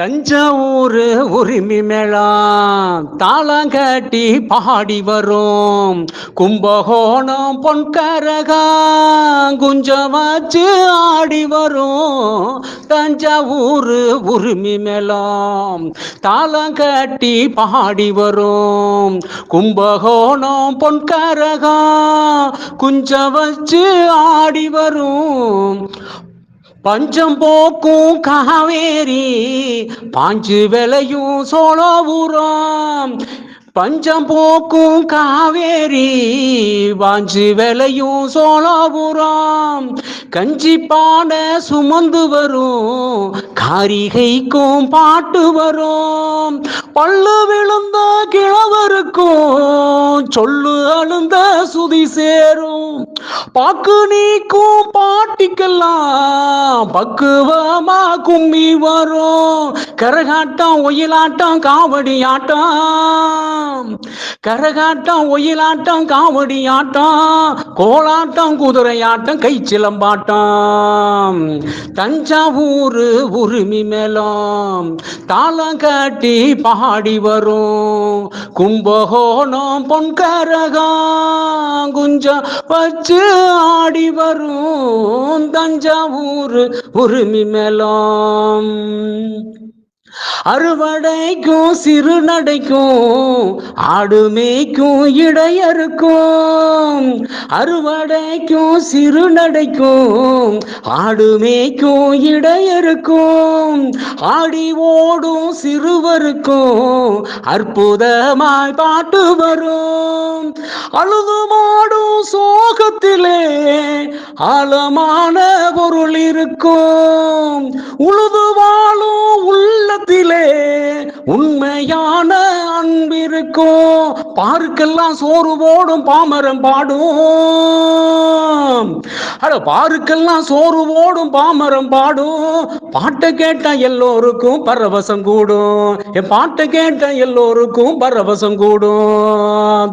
தஞ்சாவூர் உரிமை மேளம் தாளம் கட்டி பாடி வரும். கும்பகோணம் பொன்கரகா குஞ்சம் வச்சு ஆடி வரும். தஞ்சாவூர் உரிமை மேளம் தாளம் கட்டி பாடி வரும். கும்பகோணம் பொன்கரகா குஞ்சம் வச்சு ஆடி வரும். பஞ்சம் போக்கும் காவேரி பாஞ்சு விளையும் சோழபுரம். பஞ்சம் போக்கும் காவேரி பாஞ்சு விளையும் சோழபுரம். கஞ்சி பானை சுமந்து வரும் காரிகைக்கும் பாட்டு வரும். பல்லு விழுந்த கிழவருக்கும் சொல்லு அழுந்த சுதி சேரும். பாக்கு நீக்கும் பாட்டிக்கெல்லாம் பக்குவமா கும்மி வரும். கரகாட்டம் ஒயிலாட்டம் காவடி ஆட்டம். கரகாட்டம் ஒயிலாட்டம் காவடி ஆட்டம். கோலாட்டம் குதிரையாட்டம் கை சிலம்பாட்டம். தஞ்சாவூர் உரிமை மேளம் தாளம் கட்டி பாடி வரும். கும்பகோணம் பொன்கரகா குஞ்சம் வச்சு ஆடி வரும். தஞ்சாவூர் உரிமை மேளம் அறுவடைக்கும் சிறுநடைக்கும் ஆடு மேய்க்கும் இடையருக்கும். அறுவடைக்கும் சிறுநடைக்கும் ஆடு மேய்க்கும் இடையருக்கும். ஆடி ஓடும் சிறுவருக்கும் அற்புதமாய் பாட்டு வரும். அழுது மாடும் சோகத்திலே ஆழமான பொருள் இருக்கும். உழுது வாழும் உள்ளத்திலே உண்மையான அன்பிருக்கும். பாருக்கெல்லாம் சோறு போடும் பாமரம் பாடும். அட பாருக்கெல்லாம் சோறு போடும் பாமரம் பாடும். பாட்டை கேட்டா எல்லோருக்கும் பரவசம் கூடும். என் பாட்டை கேட்டா எல்லோருக்கும் பரவசம் கூடும்.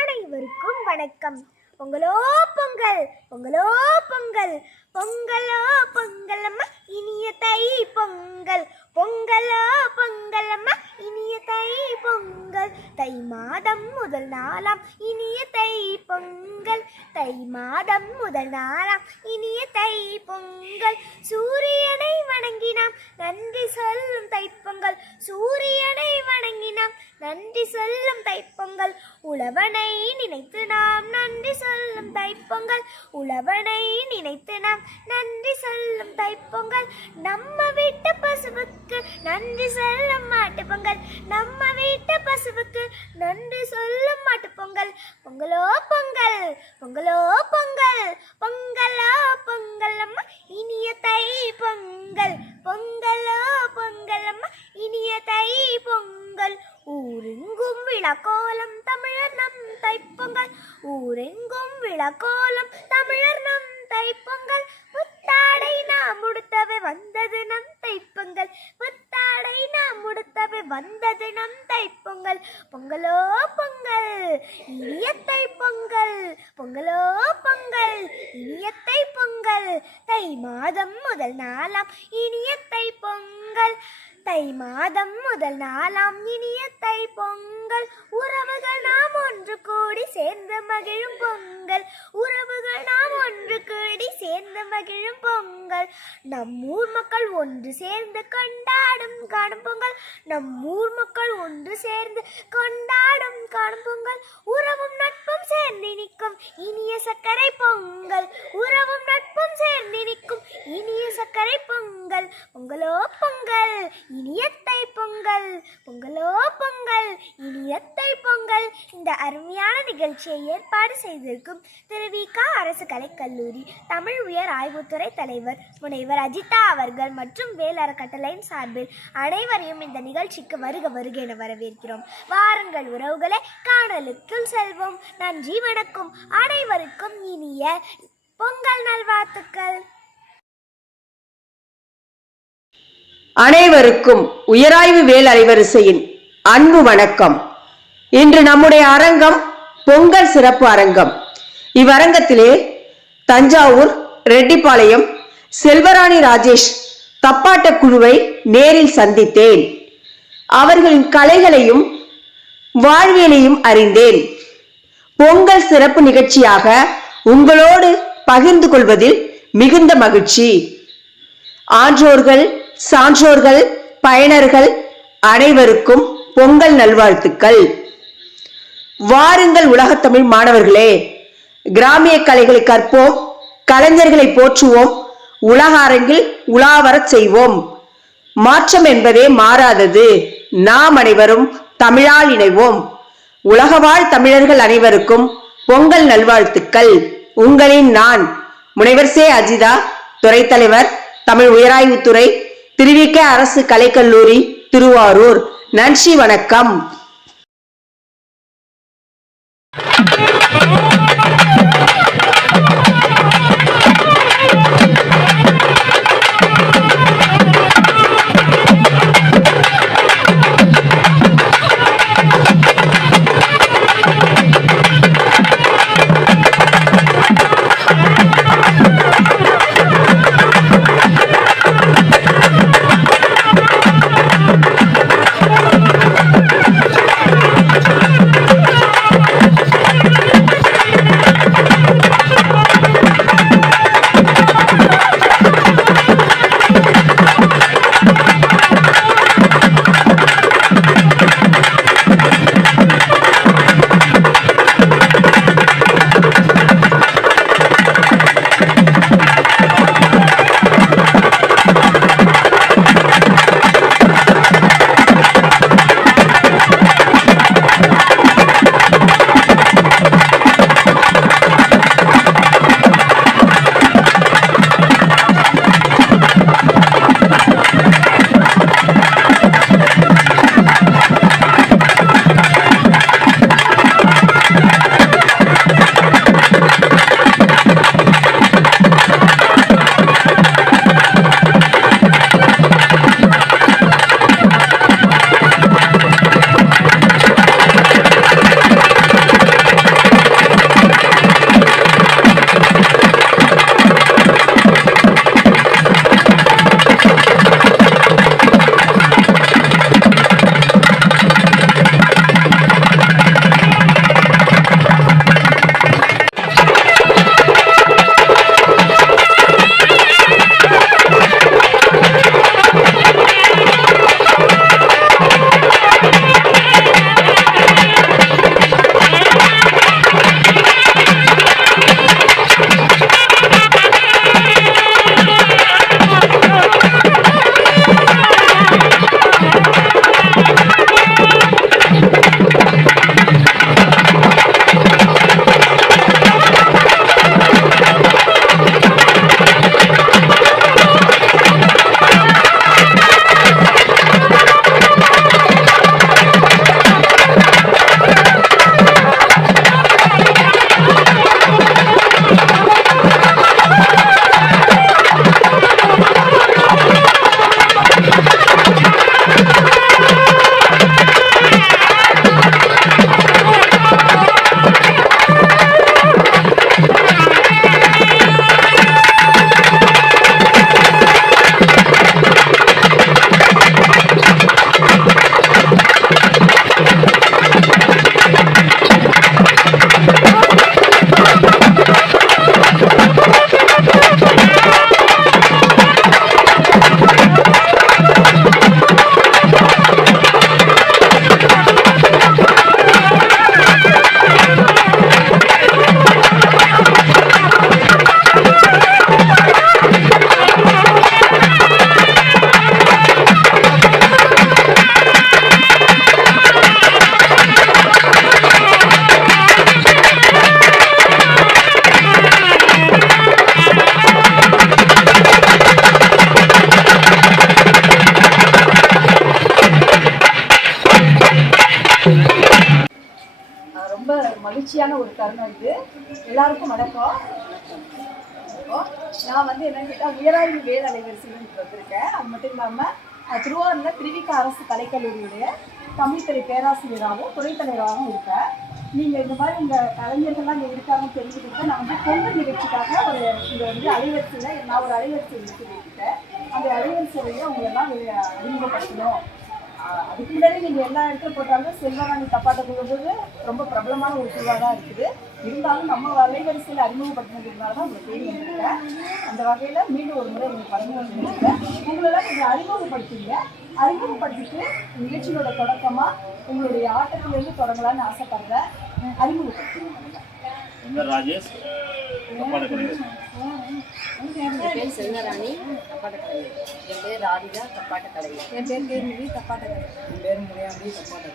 அனைவருக்கும் வணக்கம். பொங்கலோ பொங்கல், பொங்கலோ பொங்கல், பொங்கலோ பொங்கலம்மா இனிய தை பொங்கல். பொங்கலோ பொங்கலம்மா இனிய தை பொங்கல். தை மாதம் முதல் நாளாம் இனிய தை பொங்கல். தை மாதம் முதல் நாளாம் இனிய தை பொங்கல். சூரியனை வணங்கினாம் நன்றி சொல்லும் தைப்பொங்கல். சூரியனை வணங்கினாம் நன்றி சொல்லும் தைப்பொங்கல். உழவனை நினைத்து நாம் நன்றி சொல்லும் தைப்பொங்கல். உழவனை நினைத்து நாம் நன்றி சொல்லும் தைப்பொங்கல். நம்ம வீட்டு பசுவுக்கு நன்றி சொல்லும் மாட்டு பொங்கல். நம்ம வீட்டு பசுவுக்கு நன்றி சொல்லும் மாட்டு பொங்கல். பொங்கலோ பொங்கல், பொங்கலோ பொங்கல், பொங்கலோ பொங்கல் அம்மா இனிய தை பொங்கல். பொங்கலோ பொங்கல் அம்மா இனிய தை பொங்கல். ஊரெங்கும் விழாக்கோலம் தமிழர் நம் தைப்பொங்கல். ஊரெங்கும் விழாக்கோலம் தமிழர் நம் தைப்பொங்கல். புத்தாடை நாம் உடுத்தவே வந்தது நம் தைப்பொங்கல். புத்தாடை நாம் உடுத்தவே வந்தது நம் தைப்பொங்கல். பொங்கலோ பொங்கல் இனிய தை பொங்கல். பொங்கலோ பொங்கல் இனிய தை பொங்கல். தை மாதம் முதல் நாளாம் இனிய தை பொங்கல். தை மாதம் முதல் நாளாம் இனிய தை பொங்கல். உறவுகள் நாம் ஒன்று கூடி சேர்ந்து மகிழும் பொங்கல். உறவுகள் நாம் ஒன்று கூடி சேர்ந்து மகிழும் பொங்கல். நம் ஊர் மக்கள் ஒன்று சேர்ந்து கொண்டாடும் காணும் பொங்கல். நம் ஊர் மக்கள் ஒன்று சேர்ந்து கொண்டாடும் காணும் பொங்கல். உறவும் நட்பும் சேர்ந்து நிற்கும் இனிய சர்க்கரை பொங்கல். உறவும் நட்பும் சேர்ந்து நிற்கும் இனிய சர்க்கரை பொங்கல். பொங்கலோ பொங்கல் இனிய தை பொங்கல். பொங்கலோ பொங்கல் இனிய தை பொங்கல். இந்த அருமையான நிகழ்ச்சியை ஏற்பாடு செய்திருக்கும் திருவிக அரசு கலைக்கல்லூரி தமிழ் உயர் ஆய்வுத்துறை தலைவர் முனைவர் அஜிதா அவர்கள் மற்றும் வேல் அறக்கட்டளையின் சார்பில் அனைவரையும் இந்த நிகழ்ச்சிக்கு வருக வருக என வரவேற்கிறோம். வாருங்கள் உறவுகளை காணலுக்குள் செல்வோம். நன்றி வணக்கம். அனைவருக்கும் இனிய பொங்கல் நல்வாழ்த்துக்கள். அனைவருக்கும் உயராய்வு வேல் அலைவரிசையின் அன்பு வணக்கம். இன்று நம்முடைய அரங்கம் பொங்கல் சிறப்பு அரங்கம். இவ்வரங்கத்திலே தஞ்சாவூர், ரெட்டிப்பாளையம், செல்வராணி ராஜேஷ் தப்பாட்ட குழுவை நேரில் சந்தித்தேன். அவர்களின் கலைகளையும் வாழ்வியலையும் அறிந்தேன். பொங்கல் சிறப்பு நிகழ்ச்சியாக உங்களோடு பகிர்ந்து கொள்வதில் மிகுந்த மகிழ்ச்சி. ஆன்றோர்கள், சான்றோர்கள், பயனர்கள் அனைவருக்கும் பொங்கல் நல்வாழ்த்துக்கள். வாருங்கள் உலகத்தமிழ் மாணவர்களே, கிராமிய கலைகளை கற்போம், கலைஞர்களை போற்றுவோம், உலக அரங்கில் உலாவரச் செய்வோம். மாற்றம் என்பதே மாறாதது. நாம் அனைவரும் தமிழால் இணைவோம். உலகவாழ் தமிழர்கள் அனைவருக்கும் பொங்கல் நல்வாழ்த்துக்கள். உங்களின் நான் முனைவர் சே. அஜிதா, துறைத் தலைவர், தமிழ் உயராய்வுத்துறை, திருவிக அரசு கலைக்கல்லூரி, திருவாரூர். நன்றி, வணக்கம். மகிழ்ச்சியான ஒரு தருணம் இது. எல்லாருக்கும் வணக்கம். நான் வந்து என்னன்னு கேட்டால் உயராய்வு வேல் அலைவரிசையில் வந்திருக்கேன். அது மட்டும் இல்லாமல் திருவாரூரில் திருவிக அரசு கலைக்கல்லூரியுடைய தமிழ்துறை பேராசிரியராகவும் துணைத் தலைவராகவும் இருக்கேன். நீங்கள் இந்த மாதிரி இந்த கலைஞர்கள்லாம் இங்கே இருக்காங்கன்னு தெரிஞ்சுக்கிட்டு நான் வந்து பொங்கல் நிகழ்ச்சிக்காக இங்கே வந்து அலைவரிசையில் நான் ஒரு அலைவரிசை வச்சுக்கிட்டேன். அந்த அலைவரிசையை உங்களெல்லாம் அறிமுகப்படுத்தணும். அதுக்கு முன்னாடி நீங்கள் எல்லா இடத்துல போட்டாலும் செல்வராணி தப்பாட்ட போகும்போது ரொம்ப பிரபலமான ஒரு குழுவாக தான் இருக்குது. இருந்தாலும் நம்ம அலைவரிசையில் அறிமுகப்படுத்தினதுனால தான் உங்களை தேடி வந்துருக்கேன். அந்த வகையில் மீண்டும் ஒரு முறை உங்களுக்கு அறிமுகம் உங்களெல்லாம் நீங்கள் அறிமுகப்படுத்திட்டு நிகழ்ச்சியோட தொடக்கமாக உங்களுடைய ஆட்டத்திலிருந்து தொடங்கலான்னு ஆசைப்படுறேன். அறிமுகப்படுத்துங்க. ராஜேஷ் என் பேர் செல்வராணி தப்பாட்ட கலைஞர். என் பேர் ராதிகா தப்பாட்ட கலைஞர். என் பேர் தேர்மொழி தப்பாட்ட கலைஞர். என் பேர் முறையாண்டி தப்பாட்ட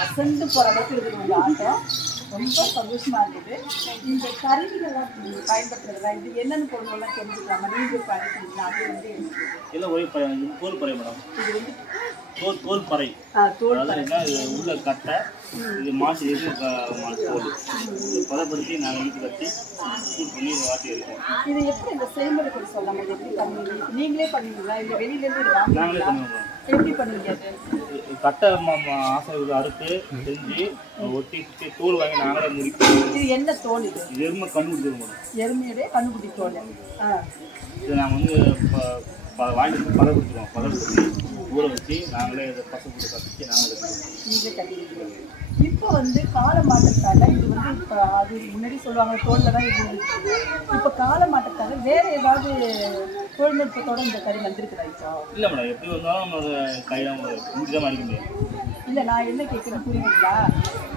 அசந்து போகிற அளவுக்கு இருக்குது உங்கள் ஆட்டம். ரொம்ப சந்தோஷமாக இருந்தது. இந்த கருவிகள்லாம் பயன்படுத்துறதா இது என்னென்னு பொருளெல்லாம் தெரிஞ்சுக்கலாமா? நீங்கள் பயன்படுத்திங்களா? அது வந்து இல்லை ஒரே தோல் பறை மேடம். இது வந்து தோல் பறை. தோல் பறை உள்ள கட்டை இது மாசு தோல் இது பதப்படுத்தி நாங்கள் வீட்டு கட்டி சூட் பண்ணி இதை வாட்டி இருக்கோம். இது எப்படி இந்த செய்முறை கொஞ்சம் சொல்லாமல் எப்படி பண்ணுவீங்க? நீங்களே பண்ணுவீங்களா இல்லை வெளியிலேருந்து நாங்களே பண்ணுவோம். எப்படி பண்ணுவீங்க? கட்டை ஆசை அறுத்து செஞ்சு ஒட்டி தோல் வாங்கி நாங்களே முடிப்போம். இது என்ன தோல்? இது எருமை கண்டுபிடிச்சிருக்க மாட்டோம். எருமையுடைய கண்டுபிடி தோல். இது நாங்கள் வந்து வாங்கிட்டு வந்து பதப்படுத்துவோம். பதப்படுத்தி ஊற வச்சு நாங்களே இதை பசை போட்டு கட்டிச்சு நாங்களே நீங்களே கட்டிடுவீங்க. இப்போ வந்து கால மாற்றத்தால இது வந்து இப்போ அது முன்னாடி சொல்லுவாங்க தோல்ல தான் இது இருக்குது. இப்போ கால மாற்றத்தால வேற ஏதாவது தொழில்நுட்பத்தோட இந்த கறி வந்திருக்குதா இப்போ? இல்லை மேடம், எப்படி வந்தாலும் நம்ம அதை கையில் தான் அடிக்க முடியும். இல்லை, நான் என்ன கேட்குறேன் புரியுதுங்களா?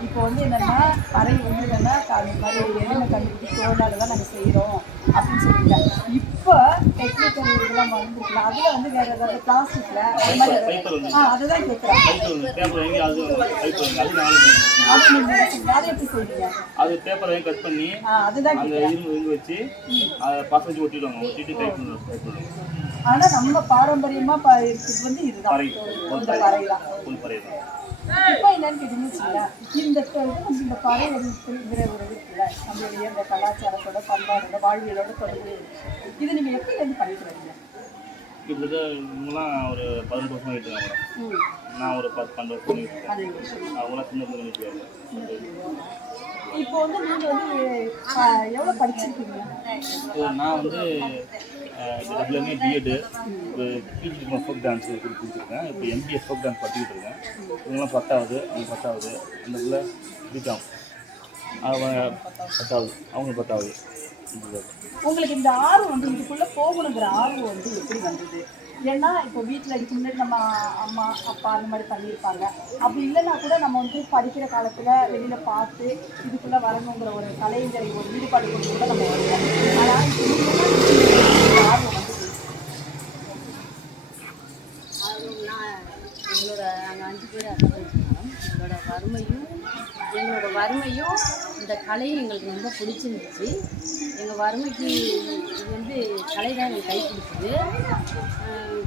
இப்போ வந்து என்னென்னா பறை வந்து என்னென்னா அந்த மாதிரி எண்ணெய் கண்டுபிடிச்சி தோலால் தான் நாங்கள் செய்கிறோம் அப்படின்னு சொல்லிட்டேன். இப்போ டெக்னிக்கல் இதெல்லாம் வந்துருக்கலாம், அதில் வந்து வேறு ஏதாவது பிளாஸ்டிக்கில் அது மாதிரி அதுதான் கேட்குறேன். அது நீங்கள் வேறு எப்படி சொல்றீங்க? அது பேப்பரை கட் பண்ணி அதுதான் அந்த இரும்பு வச்சு அதை பசை வச்சு ஒட்டிடுவாங்க, ஒட்டிட்டு டைப் பண்ணுவாங்க. ஆனால் நம்ம பாரம்பரியமாக இருக்கிறது வந்து இதுதான், இந்த பறை தான். இப்போ என்னன்னு கேட்டீங்கன்னா இந்த இந்த பறை இருக்கிற ஒரு இருக்குல்ல, நம்மளுடைய இந்த கலாச்சாரத்தோட பண்பாடோட வாழ்வியலோட தொடர்பு இதை நீங்கள் எப்படி வந்து பண்ணிட்டு வரீங்க? இப்படி இவங்களாம் ஒரு 18 வருஷம் ஆகிட்டு இருக்காங்க. நான் ஒரு 10-12 வருஷம் இருக்கேன். அவங்களாம் சின்ன பிள்ளை நிற்கிறாங்க. இப்போ வந்து நீங்கள் வந்து எவ்வளோ படிச்சிருக்கீங்க? நான் வந்து டபுள்எம்ஏ பிஎட்டு, ஒரு பிஜி ஃபோக் டான்ஸ் கொடுத்துருக்கேன். இப்போ எம்பிஎஸ் ஃபோக் டான்ஸ் படிச்சுக்கிட்டு இருக்கேன். இவங்களாம் 10வது, அவங்க 10வது, அந்த பிள்ளை பிகாம் அவங்க 10வது, அவங்க 10வது. உங்களுக்கு இந்த ஆர்வம் வந்து இதுக்குள்ளே போகணுங்கிற ஆர்வம் வந்து எப்படி வந்தது? ஏன்னா இப்போ வீட்டில் இதுக்கு முன்னாடி நம்ம அம்மா அப்பா அந்த மாதிரி பண்ணியிருப்பாங்க. அப்படி இல்லைன்னா கூட நம்ம வந்து படிக்கிற காலத்தில் வெளியில் பார்த்து இதுக்குள்ளே வரணுங்கிற ஒரு கலைஞரை ஒரு ஈடுபாடு கொண்டு கூட நம்ம வருவோம். ஆனால் ஆர்வம் வந்து எங்களோட நாங்கள் 5 பேர் அக்கா எங்களோட வறுமையும் இந்த கலையும் எங்களுக்கு ரொம்ப பிடிச்சிருந்துச்சு. எங்கள் வறுமைக்கு இது வந்து கலை தான் எங்களுக்கு கை பிடிச்சிது.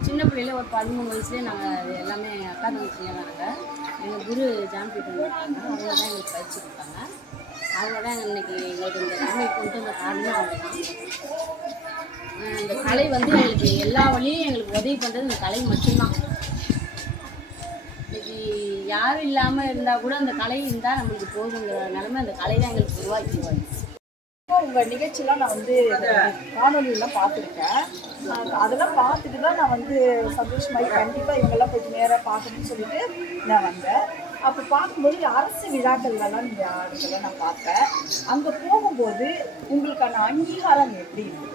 சின்ன பிள்ளையில ஒரு 13 வயசுலேயே நாங்கள் எல்லாமே அக்கா தங்கச்சிங்க நாங்கள். எங்கள் குரு ஜான்பீட்டன் இருக்காங்க, அவங்க தான் எங்களுக்கு பயிற்சி கொடுத்தாங்க. அவங்க தான் இன்றைக்கி எங்களுக்கு இந்த வறுமை கொண்டு வந்த காரணம் அவங்க தான். இந்த கலை வந்து எங்களுக்கு எல்லா வழியும் எங்களுக்கு உதவி பண்ணுறது இந்த கலை மட்டும்தான். இன்னைக்கு யாரும் இல்லாமல் இருந்தால் கூட அந்த கலை இருந்தால் நம்மளுக்கு போகுங்கிற நிலைமை அந்த கலை தான் எங்களுக்கு உருவாக்கிடுவாங்க. இப்போ உங்கள் நிகழ்ச்சியெலாம் நான் வந்து காணொலியெல்லாம் பார்த்துருக்கேன். அதெல்லாம் பார்த்துட்டு தான் நான் வந்து சந்தோஷமாகி கண்டிப்பாக இவங்கெல்லாம் போய்ட்டு நேராக பார்க்கணும்னு சொல்லிட்டு நான் வந்தேன். அப்போ பார்க்கும்போது அரசு விழாக்கள்லாம் நீங்கள் ஆடுறதெல்லாம் நான் பார்த்தேன். அங்கே போகும்போது உங்களுக்கான அங்கீகாரம் எப்படி இருக்குது?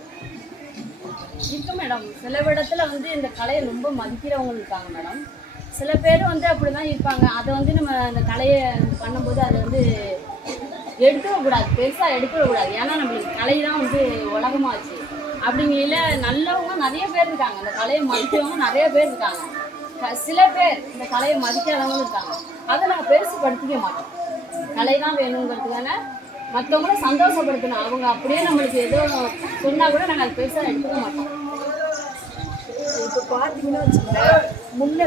இருக்கு மேடம். சில இடத்துல வந்து இந்த கலையை ரொம்ப மதிக்கிறவங்க இருக்காங்க மேடம். சில பேர் வந்து அப்படி தான் இருப்பாங்க. அதை வந்து நம்ம அந்த கலையை பண்ணும்போது அதை வந்து எடுத்துடக்கூடாது, பெருசாக எடுத்துடக்கூடாது. ஏன்னா நம்மளுக்கு கலை தான் வந்து உலகமாச்சு. அப்படிங்கையில் நல்லவங்க நிறைய பேர் இருக்காங்க, அந்த கலையை மதிக்கிறவங்க நிறைய பேர் இருக்காங்க. சில பேர் இந்த கலையை மதிக்காதவங்களும் இருக்காங்க. அதை நாங்கள் பெருசுப்படுத்திக்க மாட்டோம். கலை தான் வேணுங்கிறதுக்கான மற்றவங்கள சந்தோஷப்படுத்தணும். அவங்க அப்படியே நம்மளுக்கு எதுவும் சொன்னால் கூட நாங்கள் அது பெருசாக எடுத்துக்க மாட்டோம். இப்போ பார்த்தீங்கன்னா வச்சுக்கோங்களேன், முன்ன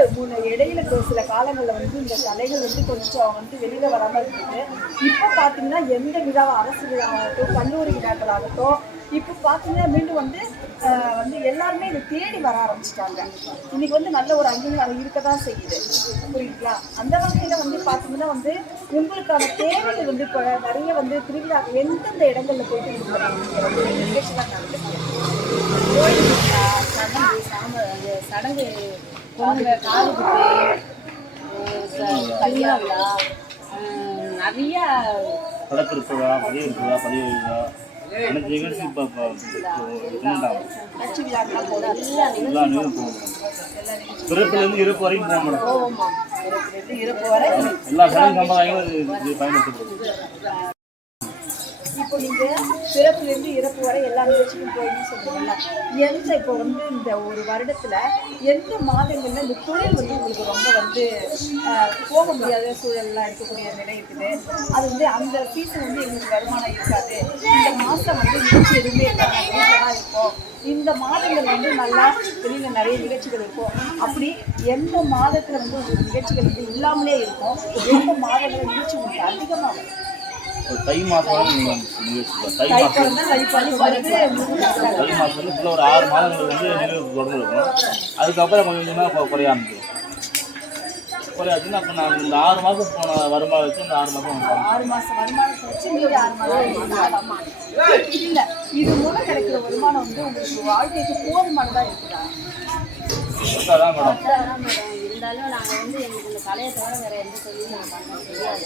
இடையில சில காலங்களில் வந்து இந்த கலைகள் வந்து கொஞ்சம் வந்து வெளியில் வராமல் இருக்குது. இப்போ பார்த்தீங்கன்னா எந்த விழாவும், அரசு விழாவாகட்டும், கல்லூரி விழாக்களாகட்டும், இப்போ பார்த்தீங்கன்னா மீண்டும் வந்து எல்லாருமே இதை தேடி வர ஆரம்பிச்சிட்டாங்க. இன்னைக்கு வந்து நல்ல ஒரு அங்கீகாரம் இருக்க தான் செய்யுது, புரியுதுங்களா? அந்த வகையில் வந்து பார்த்தீங்கன்னா வந்து உங்களுக்கான தேவைகள் வந்து இப்போ நிறைய வந்து திருவிழா எந்தெந்த இடங்களில் போயிட்டு நிகழ்ச்சிலாம் நடந்துருக்கு. கோயில் சடங்கு பொண்ணுங்க காது குத்து, கல்யாண விழா, நிறைய படத்திருப்பதா, பதிவு இருக்குதா, பதிவு இருக்குதா, எனக்கு நிகழ்ச்சி இப்போ கட்சி விழாக்கெல்லாம் போட எல்லா நிகழ்ச்சி போகணும். பிறப்பிலேருந்து இறப்பு வரைக்கும் போக மேடம். போவோமா? இறப்பு வரை எல்லா சடங்கு சம்பிரதாயங்களும் இது பயன்படுத்தப்படுது. இப்போ நீங்கள் பிறப்புலேருந்து இறப்பு வரை எல்லா நிகழ்ச்சிக்கும் போயின்னு சொல்லுவீங்களா? எந்த இப்போ வந்து இந்த ஒரு வருடத்தில் எந்த மாதங்களில் இந்த தொழில் வந்து உங்களுக்கு ரொம்ப வந்து போக முடியாத சூழல்லாம் இருக்கக்கூடிய நிலை இருக்குது? அது வந்து அந்த சீசன் வந்து எங்களுக்கு வருமானம் இருக்காது, இந்த மாதம் வந்து நிகழ்ச்சி எதுவுமே இருக்காது, வீட்டில் தான் இருக்கும், இந்த மாதங்கள் வந்து நல்லா வெளியில் நிறைய நிகழ்ச்சிகள் இருக்கும். அப்படி எந்த மாதத்தில் வந்து உங்களுக்கு நிகழ்ச்சிகள் வந்து இல்லாமலே இருக்கும், எந்த மாதங்களில் நிகழ்ச்சி உங்களுக்கு அதிகமாக வரும்? தை மாதம் நிகழ்ச்சி, தை மாதம் ஃபுல்லாக ஒரு 6 மாதங்கள் வந்து நிகழ்ச்சி தொடர்ந்து இருக்கும். அதுக்கப்புறம் கொஞ்சம் கொஞ்சமாக குறைய ஆரம்பிக்கும். குறையாச்சுன்னா அப்போ நான் இந்த 6 மாதம் போன வருமானம் வச்சு இந்த 6 மாதம் வருமானத்தை வச்சு நீங்கள் 6 மாதம் இல்லை, இது மூலம் கிடைக்கிற வருமானம் வந்து உங்களுக்கு வாழ்க்கைக்கு போதுமானதாக இருக்குதா? தான் மேடம். இருந்தாலும் நாங்கள் வந்து எங்களுக்கு இந்த கலையை தவிர வேறு எந்த தொழிலும் நாங்கள் பண்ண தெரியாது.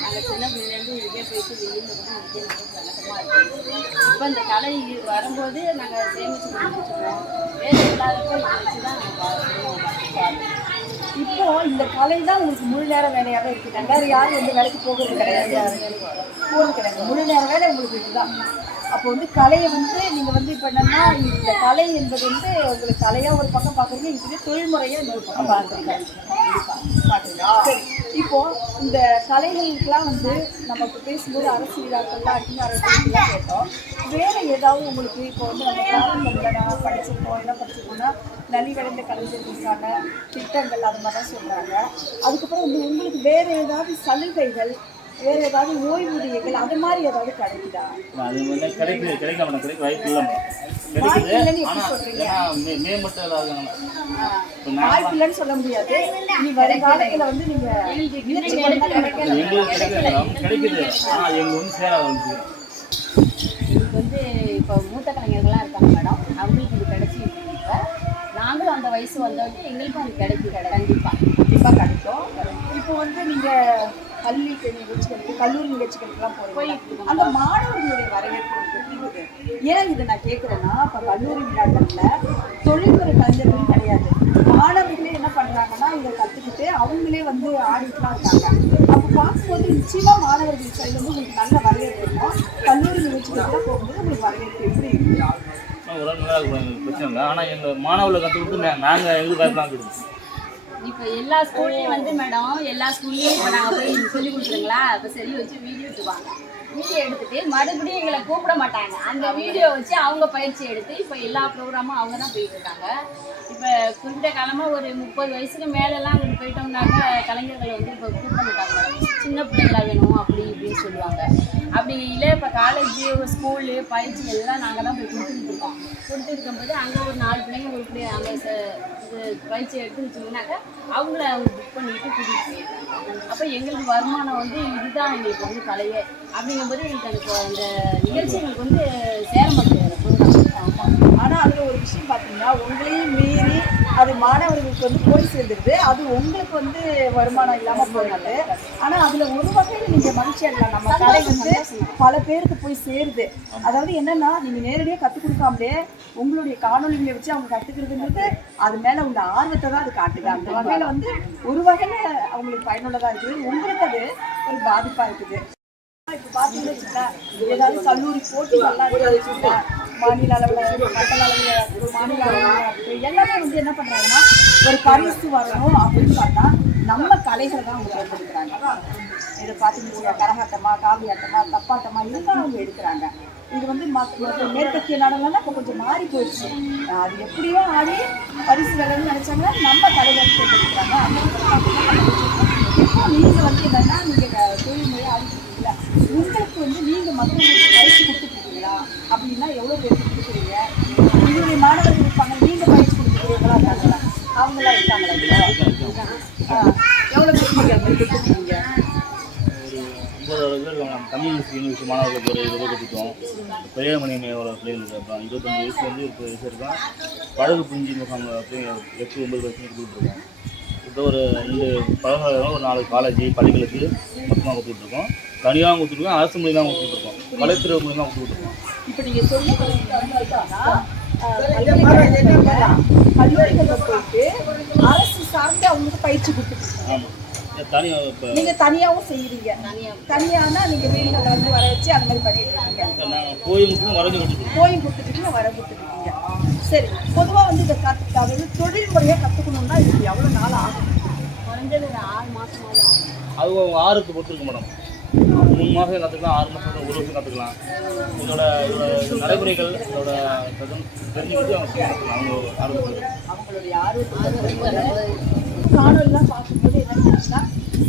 நாங்கள் சின்ன பிள்ளைலேருந்து இதுக்கே போயிட்டு வெளியில் கூட இதுக்கே நமக்கு பழக்கமாக இருக்குது. இப்போ இந்த கலை வரும்போது நாங்கள் சேமித்து வச்சுருக்கோம். வேலை இல்லாதப்போ இதை வச்சு தான் நாங்கள் இப்போ இந்த கலை தான் உங்களுக்கு முழு நேர வேலையாகவே இருக்குது. வேறு யாரும் வந்து வேலைக்கு போகிறது கிடையாது, போகிறது கிடையாது. முழு நேர வேலை உங்களுக்கு இதுதான். அப்போ வந்து கலையை வந்து நீங்கள் வந்து இப்போ என்னென்னா இந்த கலை என்பது வந்து உங்களுக்கு கலையாக ஒரு பக்கம் பார்க்குறீங்க, இதுவே தொழில்முறையாக இன்னொரு பக்கம் பார்க்குறீங்க. பார்க்குறீங்களா? சரி, இப்போது இந்த கலைகளுக்கெல்லாம் வந்து நம்ம இப்போ பேசும்போது அரசு விழாக்கள்லாம் அரசுலாம் கேட்டோம். வேறு ஏதாவது உங்களுக்கு இப்போ வந்து நம்ம பாரம்பரியம் படிச்சிருக்கோம், என்ன படிச்சிருக்கோம்னா நலிவடைந்த கலைஞர்களுக்கான திட்டங்கள் அது மாதிரி தான் சொல்கிறாங்க. அதுக்கப்புறம் வந்து உங்களுக்கு வேறு ஏதாவது சலுகைகள், வேறு ஏதாவது ஓய்வூதியங்கள் அது மாதிரி ஏதாவது கிடைக்குதா? அது வந்து கிடைக்க வாய்ப்பு இல்லை. வாய்ப்பு இல்லைன்னு சொல்ல முடியாது. இனி வருங்காலத்தில் வந்து நீங்கள் கிடைக்குது. ஆனால் எங்களுக்கு வந்து சேராது. இதுக்கு வந்து இப்போ மூத்த கலைஞர்கள்லாம் இருக்காங்க மேடம், அவங்களுக்கு இது கிடைச்சிருக்கு. இப்போ நாங்களும் அந்த வயசு வந்தவங்க எங்களுக்கும் அது கண்டிப்பாக கிடைக்கும். இப்போ வந்து நீங்கள் பள்ளி நிகழ்ச்சிகளுக்கு கல்லூரி நிகழ்ச்சிகளுக்கெல்லாம் போய் அந்த மாணவர்களுடைய வரவேற்பு இருக்குது. ஏன் இதை நான் கேட்குறேன்னா, இப்போ கல்லூரி விழாக்களில் தொழில்முறை கலைஞர்களும் கிடையாது. மாணவர்களே என்ன பண்ணுறாங்கன்னா இதை கற்றுக்கிட்டு அவங்களே வந்து ஆடிட்டுலாம் இருக்காங்க. அப்போ பார்க்கும்போது நிச்சயமாக மாணவர்கள் சைடு வந்து உங்களுக்கு நல்ல வரவேற்பு இருக்கும். கல்லூரி நிகழ்ச்சிகளுக்கெல்லாம் போகும்போது உங்களுக்கு வரவேற்பு எப்படி இருக்குதா? ஒரு நல்லா இருக்கும், பிரச்சனை இல்லை. ஆனால் எங்கள் மாணவர்களை கற்றுக்கிட்டு நாங்கள் எங்களுக்கு பயப்படாமல் கொடுப்போம். இப்போ எல்லா ஸ்கூல்லையும் வந்து மேடம், எல்லா ஸ்கூல்லையும் இப்போ நாங்கள் போய் சொல்லி கொடுத்துருங்களா, இப்போ சரி வச்சு வீடியோ எடுத்துவாங்க. வீடியோ எடுத்துட்டு மறுபடியும் எங்களை கூப்பிட மாட்டாங்க. அந்த வீடியோ வச்சு அவங்க பயிற்சி எடுத்து இப்போ எல்லா ப்ரோக்ராமும் அவங்க தான் போயிட்டு இருக்காங்க. இப்போ குறிப்பிட்ட காலமாக ஒரு 30 வயசுக்கு மேலெல்லாம் அங்கிட்டு போயிட்டோம்னாக்க கலைஞர்கள் வந்து இப்போ கூப்பிட மாட்டாங்க. சின்ன பிள்ளைங்களா வேணும் அப்படி இப்படின்னு சொல்லுவாங்க. அப்படி இல்லை இப்போ காலேஜ், ஸ்கூலு, பயிற்சி எல்லாம் நாங்கள் தான் போய் கொடுத்துட்டு இருக்கோம். கொடுத்துட்டு இருக்கும்போது அங்கே ஒரு 4 பிள்ளைங்க உருப்படி அங்கே இது பயிற்சி எடுத்து வச்சிங்கனாக்கா அவங்கள அவங்க புக் பண்ணிட்டு கூட்டிகிட்டு போயிருக்காங்க. அப்போ எங்களுக்கு வருமானம் வந்து இதுதான் எங்களுக்கு வந்து கலையே. அப்படிங்கும்போது எங்களுக்கு அந்த நிகழ்ச்சி எங்களுக்கு வந்து சேர மாட்டேங்குது. ஆனால் அதில் ஒரு விஷயம் பார்த்தீங்கன்னா, உங்களையும் மீறி அது மாணவர்களுக்கு வந்து போய் சேர்ந்துருது. அது உங்களுக்கு வந்து வருமானம் இல்லாமல் போயிடுது. ஆனால் அதில் ஒரு வகையில் நீங்கள் மகிழ்ச்சியாக இருக்கலாம். நம்ம கடை வந்து பல பேருக்கு போய் சேருது. அதாவது என்னென்னா, நீங்கள் நேரடியாக கற்றுக் கொடுக்காமலே உங்களுடைய காணொலிகளை வச்சு அவங்க கற்றுக்கிறதுன்றது அது மேலே உள்ள ஆர்வத்தை தான் அது காட்டுது. அந்த வகையில் வந்து ஒரு வகையில் அவங்களுக்கு பயனுள்ளதாக இருக்குது, உங்களுக்கு அது ஒரு பாதிப்பாக இருக்குது. இப்போ பார்த்தீங்கன்னா ஏதாவது கல்லூரி போட்டிகள்லாம் இருக்குதுன்னா மாநில அளவில், மண்டல அளவில், மாநில அளவில் எல்லாமே வந்து என்ன பண்ணுறாங்கன்னா ஒரு பரிசு வரணும் அப்படின்னு பார்த்தா நம்ம கலைகளை தான் அவங்க தேர்ந்தெடுக்கிறாங்க. இதை பார்த்தீங்கன்னா கரகாட்டமா, காவியாட்டமா, தப்பாட்டமா இதுதான் அவங்க எடுக்கிறாங்க. இது வந்து மேற்கத்திய நாடுகள்லாம் இப்போ கொஞ்சம் மாறி போயிடுச்சு. அது எப்படியோ ஆடி பரிசு வேலைன்னு நினச்சாங்கன்னா நம்ம கலைகளை தேர்ந்தெடுக்கிறாங்க. இப்போ நீங்கள் வந்து என்னென்னா நீங்கள் தொழில்முறை ஆடிக்கிறீங்களா, உங்களுக்கு வந்து நீங்கள் மற்றவங்களுக்கு பயிற்சி கொடுத்துட்ருக்கீங்களா அப்படின்னா எவ்வளோ பேருக்கு கொடுக்குறீங்க? உங்களுடைய மாணவர்கள் இருப்பாங்க, நீங்கள் பயிற்சி கொடுத்துருக்கீங்களா இருக்காங்களா? அவங்களாம் இருக்காங்களா? எவ்வளோ பேருக்கு அது மாதிரி கொடுத்துருக்கீங்க? ஒரு 50 பேர் இருக்காங்க. தமிழ் யூனிவர்சிட்டி மாணவர்களுக்கு ஒரு 20 கொடுத்துட்டோம். பெரியமணி ஒரு பிள்ளைங்களுக்கு அப்புறம் 25 வயசுலேருந்து 30 வயசு இருக்கும். பழகு புஞ்சி முகாம் 8-9 வயசு கொடுத்துருக்கோம். இப்போ ஒரு 2 பழங்காலம் ஒரு 4 காலேஜ் பள்ளிகளுக்கு மொத்தமாக கொடுத்துட்ருக்கோம். தனியாக கொடுத்துருக்கோம், அரசு மொழி தான் கொடுத்துருக்கோம், கலைத்துறை மொழி தான் கொடுத்துருக்கோம். இப்போ நீங்கள் சொல்லி கல்லூரிகளில் போயிட்டு அரசு சார்ந்து அவங்களுக்கு பயிற்சி கொடுத்துருக்கீங்க. ஆமாம், தனியாக இப்போ நீங்கள் தனியாகவும் செய்கிறீங்க. தனியானா நீங்கள் வீடுகளில் வந்து வர வச்சு அந்த மாதிரி பண்ணிட்டு இருக்கீங்க. நாங்கள் கோயிலுக்கும் வரஞ்சு கொடுத்துருக்கோம். கோயில் கொடுத்துட்டு வர கொடுத்துருக்கீங்க. சரி, பொதுவாக வந்து இதை அதாவது தொழில் முறையாக கற்றுக்கணுன்னா இதுக்கு எவ்வளோ நாள் ஆகும்? குறைஞ்சது ஒரு 6 மாதமாவது ஆகும். அது அவங்க 6க்கு பொறுத்திருக்கு மேடம். 3 மாதம் கற்றுக்கலாம், 6 மாதம், 1 வருஷம் கற்றுக்கலாம். இதோட நடைமுறைகள் இதோட தெரிஞ்சுக்கிட்டு அவங்க கற்றுக்கலாம். அவங்களுடைய ஆர்வத்தை காணொலிலாம் பார்க்கும்போது என்ன இருந்துச்சுன்னா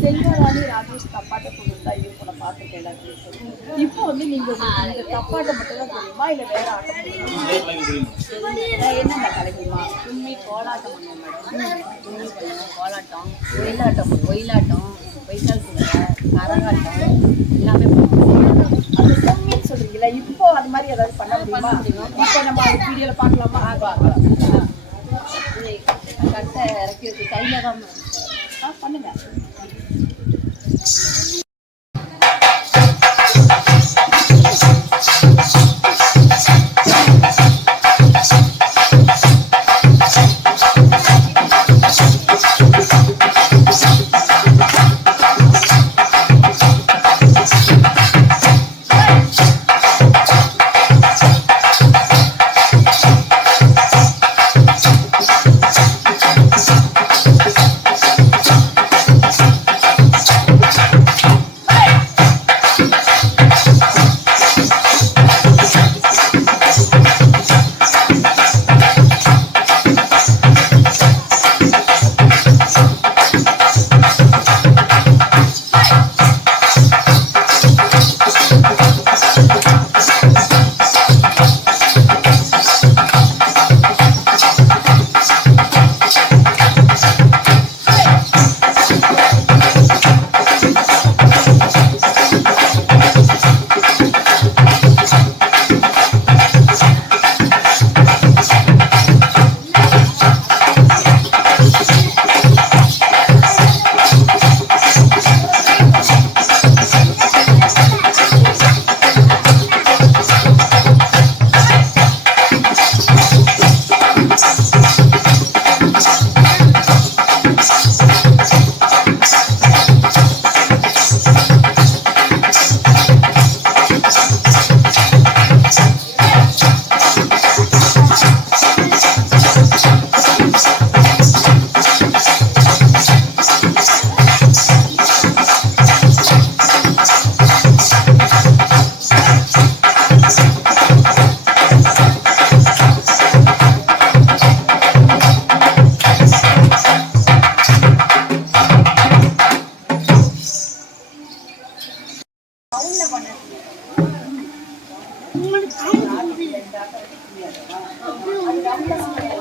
செல்வராணி ராஜேஷ் தப்பாட்ட குழு தான் இருக்கும். நான் பார்த்துருக்கேன் எல்லாத்தையும். இப்போ வந்து நீங்கள் இந்த தப்பாட்டை மட்டும் தான் தெரியுமா இல்லை வேறு ஆட்டம் என்னென்ன கலைக்குமா? கும்மி, கோலாட்டம் பண்ணுவோம் மேடம். கும்மி பண்ணுவோம், கோலாட்டம், ஒயிலாட்டம், வைசால் குதிரை, கரகாட்டம் எல்லாமே பண்ணுவோம். அந்த கும்மின்னு சொல்கிறீங்களா, இப்போ அது மாதிரி ஏதாவது பண்ண முடியுமா? இப்போ நம்ம வீடியோவில் பார்க்கலாமா? கட்டை இறக்கி வச்சு கையில் தான் மேடம். பண்ணுங்க.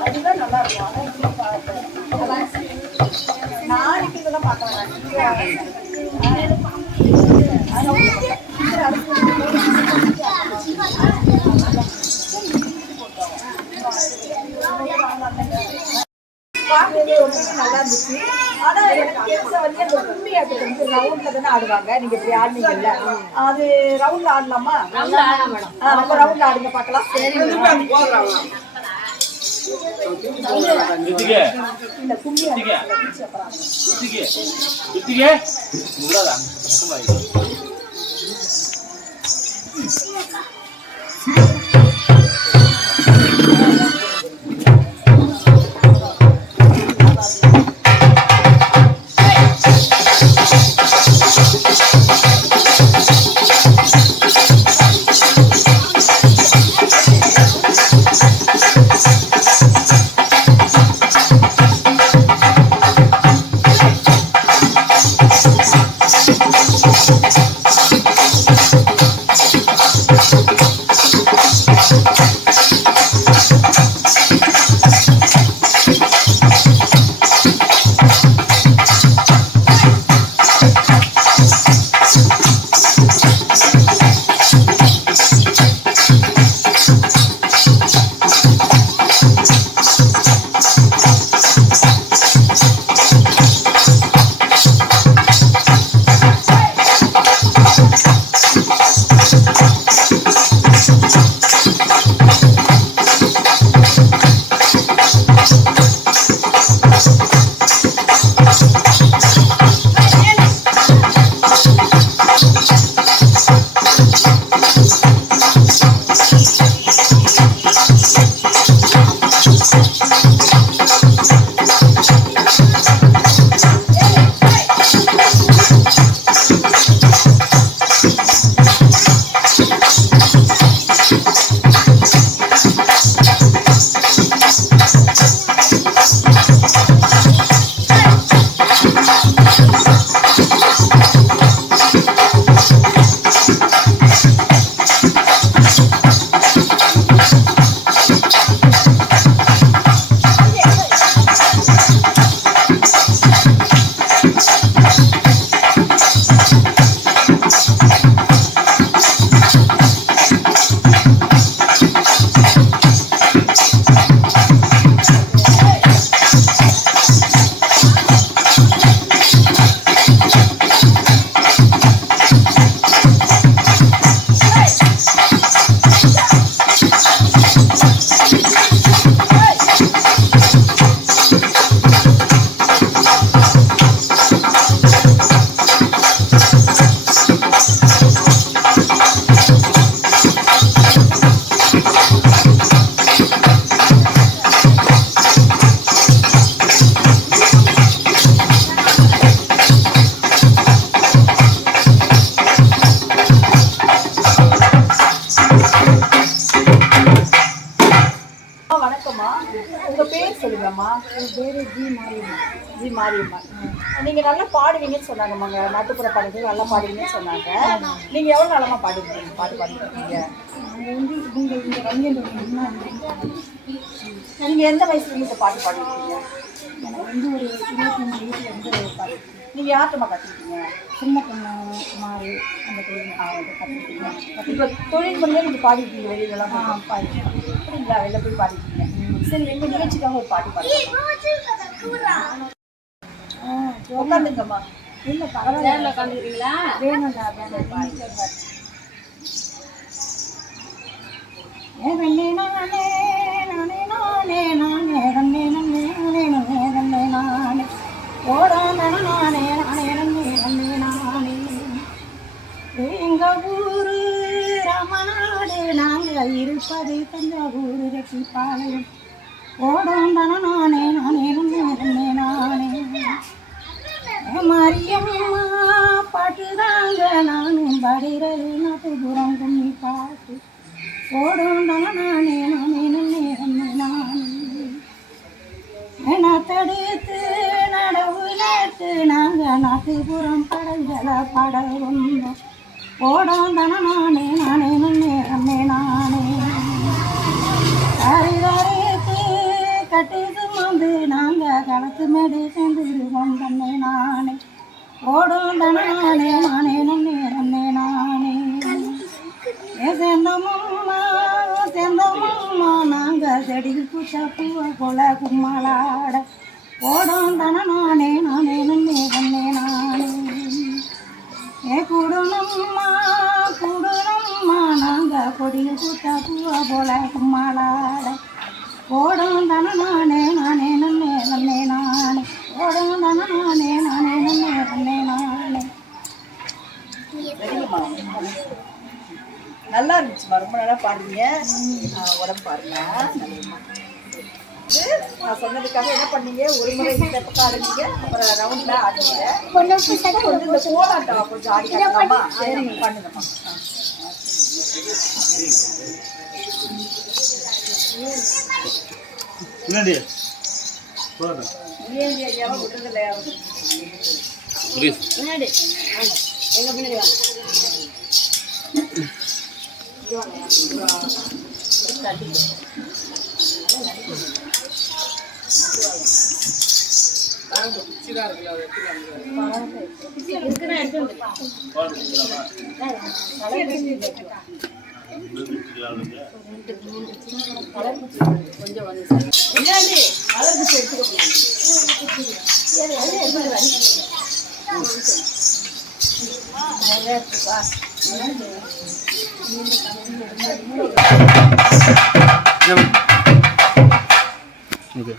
அதுதான் நல்லா இருக்கும். நாளைக்கு இதெல்லாம் பார்க்கலாம். பார்க்கவே ரொம்ப நல்லா இருந்துச்சு. ஆனா எனக்கு தெரிஞ்ச வந்து அந்த கும்மி ஆட்டத்தை வந்து ரவுண்ட்ல தானே ஆடுவாங்க. நீங்க இப்படி ஆடுனீங்கல்ல, அது ரவுண்ட்ல ஆடலாமா? நம்ம ரவுண்ட்ல ஆடுங்க பார்க்கலாம். இந்த கும்மி Thank you. பேருங்கம்மா? பேரு ஜி மாரியம்மா. ஜி மாரியம்மா. நீங்க நல்லா பாடுவீங்கன்னு சொன்னாங்கம்மாங்க. நாட்டுப்புற பாடல்கள் நல்லா பாடுவீங்கன்னு சொன்னாங்க. நீங்க எவ்வளவு நாளமா பாடிருக்கீங்க? பாட்டு பாடிருக்கீங்க? நாங்கள் வந்து இங்கே வங்கியல் முன்னாடி நீங்க எந்த வயசுல இந்த பாட்டு பாடிருக்கீங்க? எனக்கு வந்து ஒரு 23 வயசுல வந்து பாட்டு நீங்க யார்கிட்டமா கத்துக்கிட்டீங்க? சின்ன பொண்ணு மாறு அந்த கோயில் கற்றுக்கிட்டீங்க. இப்போ தொழில் பண்ணி நீங்க பாடிருக்கீங்க வெளியிலலாம்? பாடிக்கிறேன். அப்படிங்களா? வெளில போய் பாடிருக்கீங்க. சரி, எங்க நிகழ்ச்சிக்காக ஒரு பாட்டு பாடுங்க. உட்காந்துங்கம்மா. இல்லை பரவாயில்ல. சேர்ல உட்காந்துக்கிறீங்களா? வேணும்டா வேணும். ஏதன்னே நானே நானே நானே நானே ரன்னே நன்னே நானே நானே ரன்னே நானே ஓடான நானே நானே ரன்னே ரன்னே நானே. எங்க ஊரு ராமநாடு, நாங்கள் இருப்பது தஞ்சாவூர் ரெட்டிப்பாளையம். ஓடான நானே நானே ரன்னே ரன்னே நானே. மாரியம்மா பாட்டுதாங்க நானும் பாடுறது நாட்டுப்புறம் கும்மி பாட்டு. ஓடுந்தான நானே நானே நன்னே ரன்னே நானே. தடுத்து நடவு நேற்று நாங்கள் நாட்டுப்புறம் படங்களை பாட வந்தோம். ஓடாந்தான நானே நானே நன்னே ரன்னே நானே. அரிதரைத்து கட்டி சுமந்து நாங்கள் களத்து மேடு சேர்ந்துருவோம் தன்னே நானே. ஓடாந்தான நானே நானே நன்னே ரன்னே நானே. சேர்ந்தோம்மா நாங்கள் செடியில் பூச்சா பூவை போல கும்மாளாட. ஓடாந்தான நானே நானே நன்னே ரன்னே நானே. கூடணும்மா நாங்கள் கொடியில் பூச்சா பூவை போல கும்மாளாட. ஓடாந்தான நானே நானே நன்னே ரன்னே நானே. ஓடாந்தான நானே நானே நன்னே ரன்னே நானே. சரிங்கம்மா. நல்லா இருந்துச்சுமா. ரொம்ப நல்லா பாடுங்க. உடம்பு பாருங்க. நான் சொன்னதுக்காக என்ன பண்ணீங்க? ஒரு முறை இந்த பக்கம் ஆடுனீங்க, அப்புறம் ரவுண்ட்ல ஆடுனீங்க. கொஞ்சம் இந்த கோலாட்டம் கொஞ்சம் ஆடி காட்டலாமா? சரிங்க, பண்ணுங்கம்மா. ஏன் ஐயாவை விடுறதில்ல? பின்னாடி எங்க பின்னாடி வாங்க. கொஞ்சம் வந்து பின்னாடி அழகு எடுத்துக்க. ஓகே.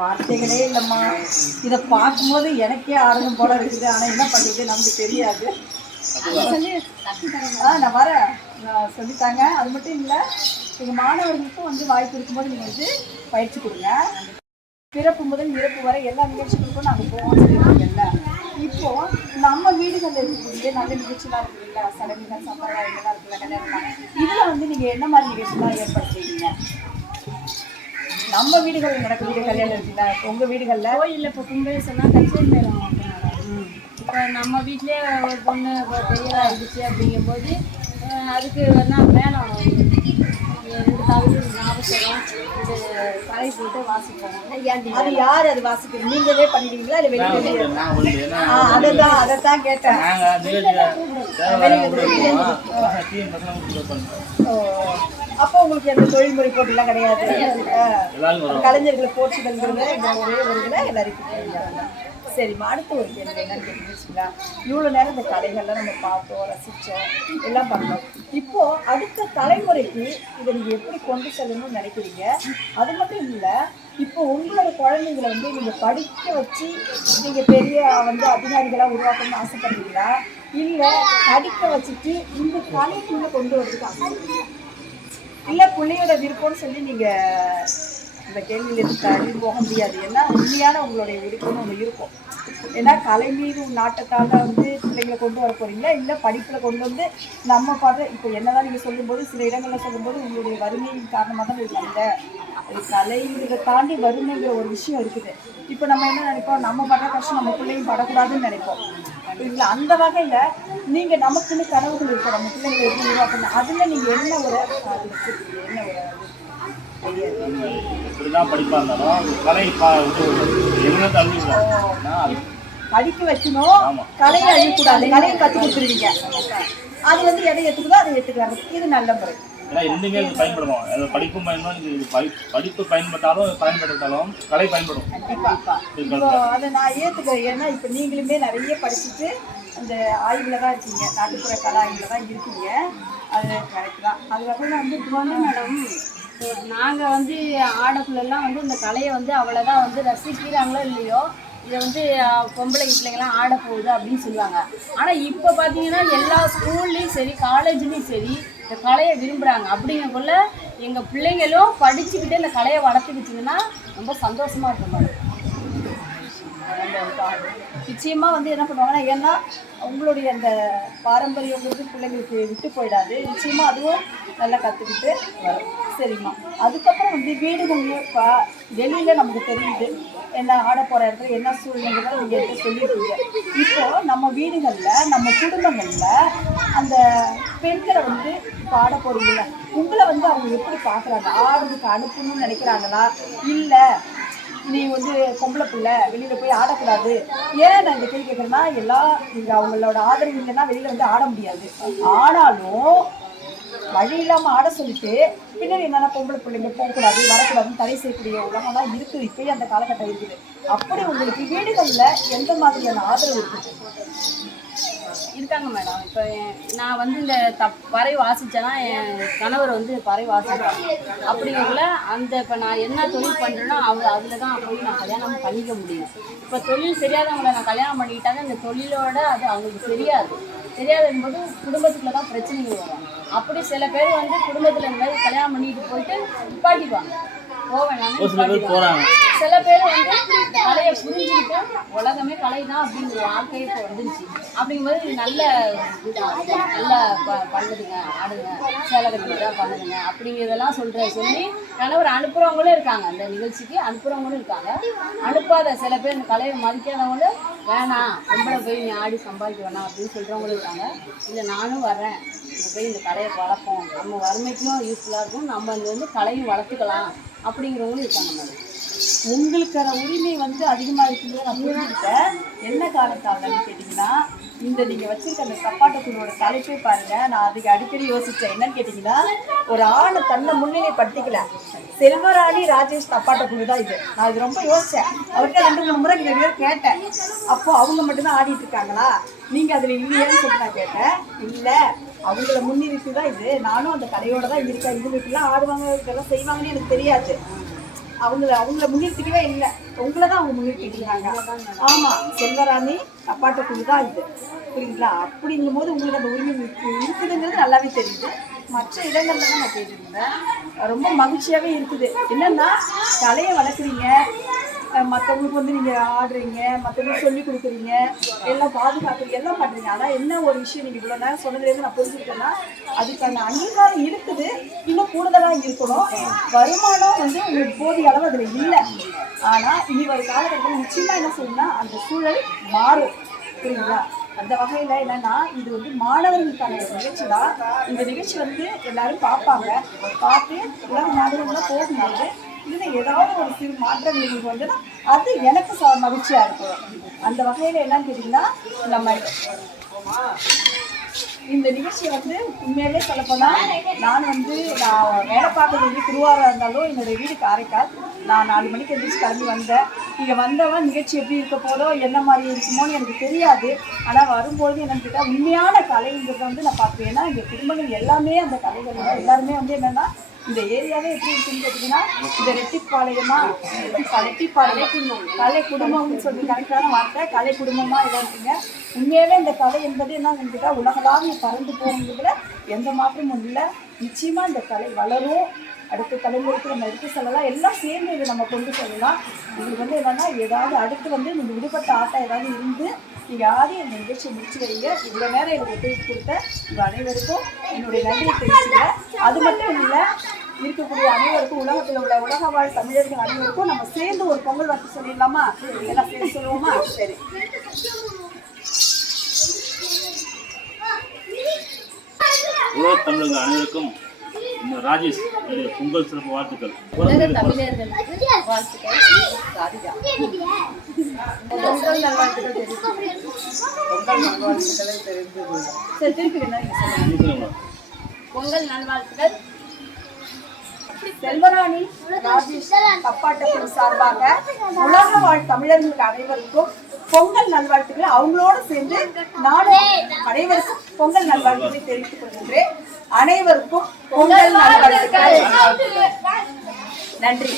வார்த்தைகளே இல்லைம்மா. இதை பார்க்கும்போது எனக்கே ஆரம்பம் போல இருக்குது. ஆனால் என்ன பண்ணுறது நமக்கு தெரியாது. நான் வரேன், நான் சொல்லித்தாங்க. அது மட்டும் இல்லை, எங்கள் மாணவர்களுக்கும் வந்து வாய்ப்பு இருக்கும்போது நீங்கள் வந்து பயிற்சி கொடுங்க. பிறப்பு முதல் இறப்பு வரை எல்லா நிகழ்ச்சிகளுக்கும் நாங்கள் போவோம்னு சொல்லியிருக்கீங்கல்ல. இப்போது நம்ம வீடுகளில் இருக்கக்கூடிய நல்ல நிகழ்ச்சிலாம் இருக்குல்ல, சடங்குகள் சம்பிரதாயங்கள்லாம் இருக்குல்ல, கல்யாணம்லாம், இதில் வந்து நீங்கள் என்ன மாதிரி நிகழ்ச்சிலாம் ஏற்படுத்துவீங்க? நம்ம வீடுகளில் நடக்கக்கூடிய கல்யாணம் இருக்குல்ல, உங்கள் வீடுகளில் கோயிலில் இப்போ கும்பல் சொன்னால் கச்சேரி மேளம் இப்போ நம்ம வீட்டிலே ஒரு பொண்ணு இப்போ பெரியதாக ஆகிடுச்சு அப்படிங்கும்போது அதுக்கு வேணா மேளம் 2 தவிர ஞாபகம் இது பறை போட்டு வாசிப்போம். அது யார் அது வாசிக்கிறது? நீங்களே பண்ணிடுவீங்களா இல்லை வெளியே? அதைத்தான் கேட்டேன். அப்போ உங்களுக்கு எந்த தொழில்முறை போட்டிலாம் கிடையாது? கலைஞர்களை போற்றுதல்ங்கிறத இந்த ஒரே ஒரு இதில் எல்லாருக்கும். சரிம்மா, அடுத்த ஒரு கேள்வி என்னன்னு கேட்டீங்கன்னா, இவ்வளோ நேரம் இந்த கலைகள்லாம் நம்ம பார்த்தோம், ரசித்தோம், எல்லாம் பண்ணோம். இப்போது அடுத்த தலைமுறைக்கு இதை நீங்கள் எப்படி கொண்டு செல்லணும்னு நினைக்கிறீங்க? அது மட்டும் இல்லை, இப்போ உங்களோட குழந்தைங்களை வந்து நீங்கள் படிக்க வச்சு நீங்கள் பெரிய வந்து அதிகாரிகளாக உருவாக்கணும்னு ஆசைப்படுறீங்களா, இல்லை படிக்க வச்சுட்டு இந்த கலைக்குள்ளே கொண்டு வரதுக்கு ஆசைப்படுறீங்களா? இல்லை பிள்ளையோட விருப்பம்னு சொல்லி நீங்கள் இந்த கேள்வியிலிருந்து தள்ளி போக முடியாது. ஏன்னா உண்மையான உங்களுடைய விருப்பம்னு ஒன்று இருக்கும். ஏன்னா கலை மீது நாட்டத்தால் வந்து பிள்ளைங்களை கொண்டு வர போகிறீங்களா, இல்லை படிப்பில் கொண்டு வந்து நம்ம பார்த்து இப்போ என்னதான் நீங்கள் சொல்லும்போது சில இடங்களில் சொல்லும்போது உங்களுடைய வறுமையின் காரணமாக தான் இல்லை, கலைங்கிறத தாண்டி வறுமைங்கிற ஒரு விஷயம் இருக்குது. இப்போ நம்ம என்ன நினைப்போம், நம்ம படுற கஷ்டம் நம்ம பிள்ளையும் படக்கூடாதுன்னு நினைப்போம். இல்லை, அந்த வகையில் நீங்கள் நமக்குன்னு கனவுகள் இருக்கும், நம்ம பிள்ளைங்களை எப்படி உருவாக்கணும், அதில் நீங்கள் என்ன ஒரு என்ன ஒரு இப்படிதான் படிப்பா இருந்தாலும் கலை படிக்க வைக்கணும், கலையை அழியக்கூடாது, கலையை கற்றுக் கொடுத்துருவீங்க. அது வந்து எதை ஏற்றுக்குதோ அதை ஏற்றுக்கிறாங்க. இது நல்ல முறை. ஏன்னா ரெண்டுமே பயன்படுவோம். படிப்பும் பயன்படும், படிப்பு பயன்படுத்தாலும் கலை பயன்படும். இப்போ அதை நான் ஏற்றுக்கிறேன். ஏன்னா இப்போ நீங்களுமே நிறைய படிச்சுட்டு அந்த ஆய்வில் தான் இருக்கீங்க, நாட்டுப்புற கலை ஆய்வில் தான் இருக்கீங்க. அது கரெக்ட் தான். அதுக்கப்புறம் வந்து இப்போ வந்து மேடம், நாங்கள் வந்து ஆடக்குள்ளெல்லாம் வந்து இந்த கலையை வந்து அவ்வளோதான் வந்து ரசிக்கிறாங்களோ இல்லையோ, இதை வந்து பொம்பளை பிள்ளைங்கள்லாம் ஆட போகுது அப்படின்னு சொல்லுவாங்க. ஆனால் இப்போ பார்த்தீங்கன்னா எல்லா ஸ்கூல்லேயும் சரி காலேஜ்லேயும் சரி இந்த கலையை விரும்புகிறாங்க. அப்படிங்கக்குள்ள எங்கள் பிள்ளைங்களும் படிச்சுக்கிட்டு இந்த கலையை வளர்த்துக்கிச்சிங்கன்னா ரொம்ப சந்தோஷமாக இருக்கும் மேடம். நிச்சயமாக வந்து என்ன பண்ணுவாங்கன்னா, ஏன்னா உங்களுடைய அந்த பாரம்பரியங்கிறது பிள்ளைங்களுக்கு விட்டு போயிடாது. நிச்சயமாக அதுவும் நல்லா கற்றுக்கிட்டு வரும். சரிம்மா, அதுக்கப்புறம் வந்து வீடுகள்லேயும் இப்போ வெளியில் நமக்கு தெரியுது என்ன ஆட போகிற இடத்துல என்ன சூழ்நிலை நீங்கள் எடுத்து சொல்லியிருக்கீங்க. இப்போது நம்ம வீடுகளில் நம்ம குடும்பங்களில் அந்த பெண்களை வந்து இப்போ ஆட போகிறீங்கள, உங்களை வந்து அவங்க எப்படி பார்க்குறாங்க? ஆடுறதுக்கு அனுப்பணும்னு நினைக்கிறாங்களா, இல்லை நீ வந்து பொம்பளை பிள்ளை வெளியில் போய் ஆடக்கூடாது? ஏன் நான் இந்த கேள்வி கேட்குறேன்னா, நீங்கள் அவங்களோட ஆதரவு இல்லைன்னா வெளியில் வந்து ஆட முடியாது. ஆனாலும் வழி இல்லாமல் ஆட சொல்லிட்டு பின்னாடி என்னென்னா பொம்பளை பிள்ளைங்க போகக்கூடாது வரக்கூடாதுன்னு தடை செய்யக்கூடிய உலகம்லாம் இருக்குது. இப்போயே அந்த காலகட்டம் இருக்குது. அப்படி உங்களுக்கு வீடுகளில் எந்த மாதிரியான ஆதரவு இருக்குது? இருக்காங்க மேடம். இப்போ நான் வந்து இந்த பறை வாசித்தேன்னா என் கணவர் வந்து பறை வாசிப்பாங்க. அப்படிங்கக்குள்ள அந்த இப்போ நான் என்ன தொழில் பண்ணுறேன்னா அதில் தான் போய் நான் கல்யாணம் பண்ணிக்க முடியும். இப்போ தொழில் தெரியாதவங்களை நான் கல்யாணம் பண்ணிக்கிட்டாங்க, இந்த தொழிலோட அது அவங்களுக்கு தெரியாதுங்கும்போது குடும்பத்துக்குள்ள தான் பிரச்சனைகள் வரும். அப்படி சில பேர் வந்து குடும்பத்தில் இந்த மாதிரி கல்யாணம் பண்ணிட்டு போயிட்டு நிப்பாட்டிக்குவாங்க, போவேன். சில பேர் வந்து இந்த கலையை புரிஞ்சுக்கிட்டு உலகமே கலை தான் அப்படிங்கிற வாழ்க்கையை இப்போ வந்துருச்சு. அப்படிங்கும்போது நல்லா பண்ணுதுங்க, ஆடுங்க, சேலை கட்டுறதா பண்ணுதுங்க அப்படிங்கிறதெல்லாம் சொல்லி கணவர் அனுப்புகிறவங்களும் இருக்காங்க, அந்த நிகழ்ச்சிக்கு அனுப்புகிறவங்களும் இருக்காங்க. அனுப்பாத சில பேர் இந்த கலையை மதிக்காதவங்களும் வேணாம் பொம்பளை போய் நீ ஆடி சம்பாதிக்க வேணாம் அப்படின்னு சொல்கிறவங்களும் இருக்காங்க. இல்லை நானும் வரேன், நம்ம போய் இந்த கலையை வளர்ப்போம், நம்ம வறுமைக்கும் யூஸ்ஃபுல்லாக இருக்கும், நம்ம இங்கே வந்து கலையும் வளர்த்துக்கலாம் அப்படிங்கிறவங்களும் இருக்காங்க மேடம். உங்களுக்கான உரிமை வந்து அதிகமாக இருக்கும்போது நான் புரிஞ்சுக்கிட்டேன். என்ன காரணத்தாலன்னு கேட்டிங்கன்னா, இந்த நீங்கள் வச்சுருக்க அந்த தப்பாட்டக்குழுவோட தலைப்பை பாருங்கள். நான் அதுக்கு அடிக்கடி யோசித்தேன். என்னன்னு கேட்டிங்கன்னா, ஒரு ஆணை தன்னை முன்னிலைப்படுத்திக்கல. செல்வராணி ராஜேஷ் தப்பாட்டக்குழு தான் இது. நான் இது ரொம்ப யோசித்தேன். அவர்கிட்ட 2-3 முறை நீங்கள் கேட்டேன். அப்போது அவங்க மட்டும்தான் ஆடிட்டு இருக்காங்களா, நீங்கள் அதில் இல்லையான்னு சொல்லி நான் கேட்டேன். இல்லை, அவங்கள முன்னிறுத்தி தான் இது. நானும் அந்த கலையோடு தான் இருக்கேன். இது இப்படிலாம் ஆடுவாங்க, இதெல்லாம் செய்வாங்கன்னு எனக்கு தெரியாது. அவங்கள முன்னிறுத்திக்கவே இல்லை, உங்களை தான் அவங்க முன்னிறுத்திக்கிறாங்க. ஆமா, செல்வராணி தப்பாட்ட குழு தான் இது, புரியுங்களா? அப்படிங்கும் போது உங்களுக்கு அந்த உரிமை இருக்குதுங்கிறது நல்லாவே தெரியுது. மற்ற இடங்கள்ல தான் நான் கேட்டுருந்தேன். ரொம்ப மகிழ்ச்சியாவே இருக்குது. என்னன்னா கலையை வளர்க்குறீங்க, மற்றவங்களுக்கு வந்து நீங்கள் ஆடுறீங்க, மற்றவங்களுக்கு சொல்லி கொடுக்குறீங்க, எல்லாம் பாதுகாக்கிறீங்க, எல்லாம் பண்ணுறீங்க. ஆனால் என்ன ஒரு விஷயம் நீங்கள் இவ்வளோ நேரம் சொன்னதுலேருந்து நான் புரிஞ்சுக்கிட்டேன்னா, அதுக்கான அங்கீகாரம் இருக்குது, இன்னும் கூடுதலாக இருக்கணும். வருமானம் வந்து உங்களுக்கு போதிய அளவு அதில் இல்லை. ஆனால் இனி ஒரு காலகட்டத்தில் நிச்சயமாக என்ன சொல்லணும்னா அந்த சூழல் மாறும், புரியுங்களா? அந்த வகையில் என்னன்னா இது வந்து மாணவர்களுக்கான ஒரு நிகழ்ச்சி தான். இந்த நிகழ்ச்சி வந்து எல்லாரும் பார்ப்பாங்க, பார்த்து உலக நாடுகள்லாம் போகும்போது இதில் ஏதாவது ஒரு சிறு மாற்றம் உங்களுக்கு வந்துன்னா அது எனக்கு மகிழ்ச்சியாக இருக்கும். அந்த வகையில் என்னன்னு கேட்டிங்கன்னா, நம்ம இந்த நிகழ்ச்சியை வந்து உண்மையிலே சொல்லப்போனால் நான் வேலை பார்க்கறது வந்து திருவாரூராக இருந்தாலும் என்னுடைய வீடு காரைக்கால். நான் 4 மணிக்கு எழுந்திரிச்சு கிளம்பி வந்தேன். இங்கே வந்தவன் நிகழ்ச்சி எப்படி இருக்க போதோ என்ன மாதிரி இருக்குமோன்னு எனக்கு தெரியாது. ஆனால் வரும்பொழுது என்னன்னு கேட்டால் உண்மையான கலைங்கிறத வந்து நான் பார்ப்பேன். ஏன்னா இங்கே குடும்பங்கள் எல்லாமே அந்த கலைகள் எல்லாருமே வந்து என்னென்னா இந்த ஏரியாவே எப்படி இருக்குன்னு கேட்டிங்கன்னா, இந்த ரெட்டிப்பாளையமா கலை குடும்பம்னு சொல்லி கரெக்டான வார்த்தை, கலை குடும்பமாக இதாக இருக்குங்க. உண்மையாகவே இந்த கலை என்பது என்னன்னு கேட்டால் உலகளாவிய பறந்து போகிறதுல எந்த மாற்றமும் இல்லை. நிச்சயமாக இந்த கலை வளரும், அடுத்த தலைமுறைக்கு நம்ம எடுத்து செல்லலாம், எல்லாம் சேர்ந்து இதை நம்ம கொண்டு செல்லலாம். இது வந்து என்னென்னா ஏதாவது அடுத்து வந்து இந்த விடுபட்ட ஆட்டம் ஏதாவது இருந்து யாரையும் இந்த நிகழ்ச்சியை முடிச்சு வைங்க. இவ்வளோ நேரம் எனக்கு ஒத்துழைப்பு கொடுத்த உங்கள் அனைவருக்கும் என்னுடைய நன்றியை தெரிவிச்சுக்கிறேன். அது மட்டும் இல்லை, இருக்கக்கூடிய அனைவருக்கும் உலகத்தில் உள்ள உலக வாழ் தமிழர்கள் அனைவருக்கும் நம்ம சேர்ந்து ஒரு பொங்கல் வாழ்த்து சொல்லிடலாமா? எல்லாம் சேர்ந்து சொல்லுவோமா? சரி. உலக தமிழர்கள் அனைவருக்கும் ராஜேஷ் பொங்கல் சிறப்பு வாழ்த்துக்கள். உலக தமிழர்களுக்கு வாழ்த்துக்கள். சாரிதா பொங்கல் நல்வாழ்த்துக்கள் தெரிவித்து பொங்கல் நல்வாழ்த்துக்களை தெரிவித்து சரி திருப்பி என்ன பொங்கல் நல்வாழ்த்துக்கள். செல்வராணி ராஜேஷ் தப்பாட்ட சார்பாக உலக வாழ் தமிழர்களுக்கு அனைவருக்கும் பொங்கல் நல்வாழ்த்துக்களை அவங்களோடு சேர்ந்து நானும் அனைவருக்கும் பொங்கல் நல்வாழ்த்துக்களை தெரிவித்துக் கொள்கின்றேன். அனைவருக்கும் பொங்கல் நல்வாழ்த்துக்கள். நன்றி.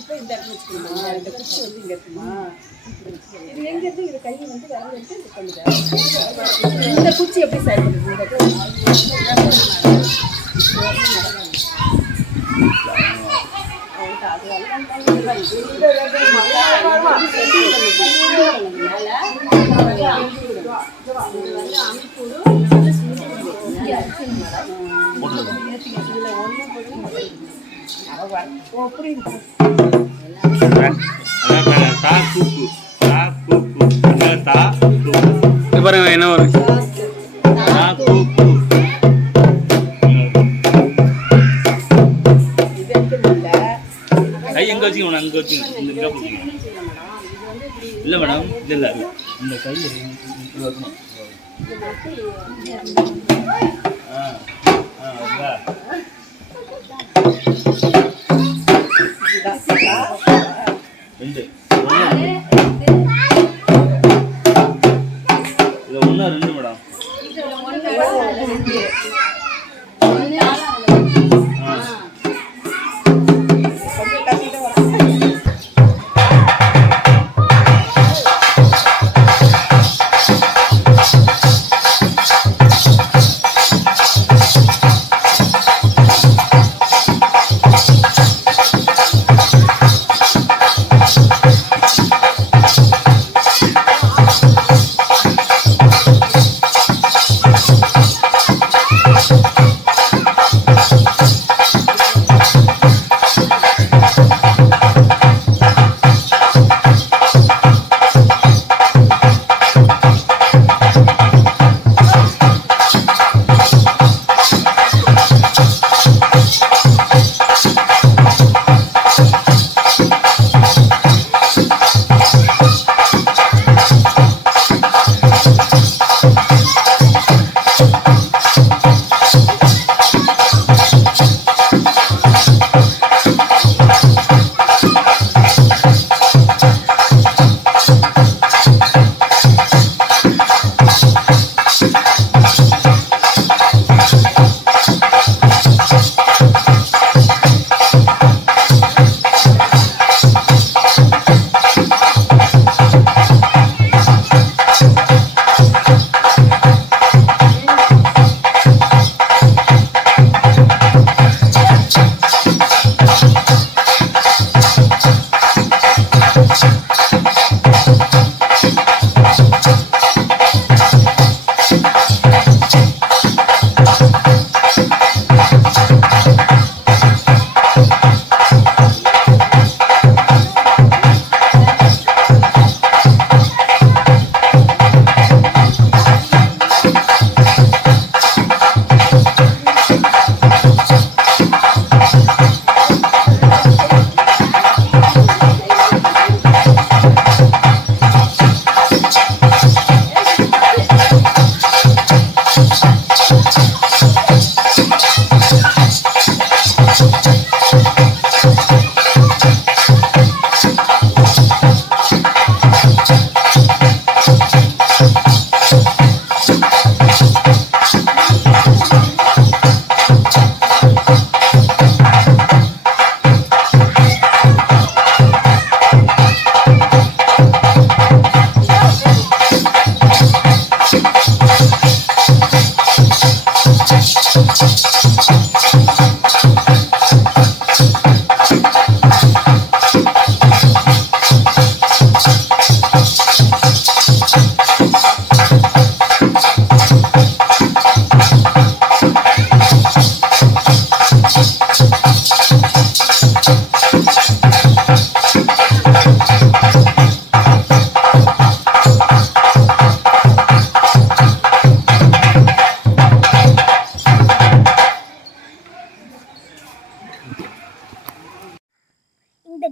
இப்போ இந்த இந்த குச்சி வந்து இங்கே இருக்குமா? இது எங்கேருந்து இது கை வந்து வேற வந்து இது பண்ணுங்க. இந்த குச்சி எப்படி செயல்படுது? பாருங்க என்ன வரும். கை எங்க வச்சுக்கணும், அங்க வச்சுக்கணும். இல்ல மேடம், இல்ல இந்த கை வைக்கணும். ரெண்டு இது 1 2 மேடம்.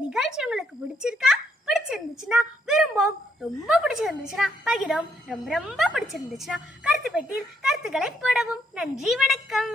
நிகழ்ச்சி உங்களுக்கு பிடிச்சிருந்துச்சுன்னா விரும்பும், ரொம்ப பிடிச்சிருந்துச்சுன்னா பகிரும், ரொம்ப ரொம்ப பிடிச்சிருந்துச்சுன்னா கருத்து பெட்டியில் கருத்துக்களை போடவும். நன்றி, வணக்கம்.